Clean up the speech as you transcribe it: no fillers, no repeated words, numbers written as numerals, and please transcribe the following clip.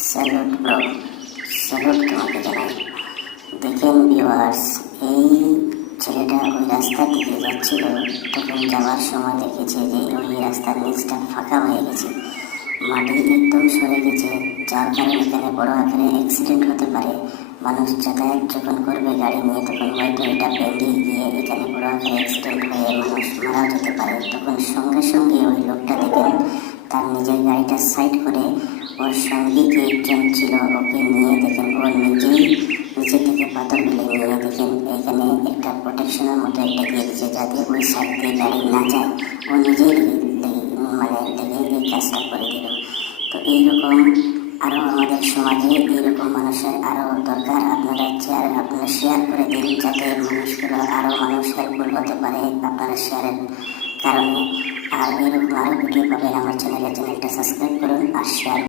Salute bro, salute তোমাকে জানাই। দেখেন ভিউয়ার্স, এই ছেলেটা ওই রাস্তার দিকে যাচ্ছিল, তখন যাওয়ার সময় দেখেছে যে ওই রাস্তার নিচটা ফাঁকা হয়ে গেছে, মাটি একদম সরে গেছে, যার কারণে এখানে বড় আকারে অ্যাক্সিডেন্ট হতে পারে। মানুষ যাতায়াত যখন করবে গাড়ি নিয়ে, তখন হয়তো এটা ভেঙে গিয়ে এখানে বড় আকারে অ্যাক্সিডেন্ট হয়ে মানুষ মারা যেতে পারে। তখন সঙ্গে সঙ্গে ওই লোকটা দেখেন তার নিজের গাড়িটা সাইড করে ওর সঙ্গে যে একজন ছিল ওকে নিয়ে দেখেন ও নিজেই নিচে থেকে পাথরগুলো নিয়ে দেখেন এখানে একটা প্রোটেকশনের মতো একটা দিয়ে দিচ্ছে, যাতে ওই সাইড দিয়ে গাড়ি না যায়। ও নিজেই লেগে এই কাজটা করে দিল। তো এইরকম আরও আমাদের সমাজে এইরকম মানুষের আরও দরকার। আপনারা শেয়ার করে দিন, যাতে মানুষগুলো আরও মানুষ হেল্পফুল হতে পারে আপনারা শেয়ারের কারণে। আর এরকম আরও ভিডিও পাবেন আমার চ্যানেলটা সাবস্ক্রাইব করুন আর শেয়ার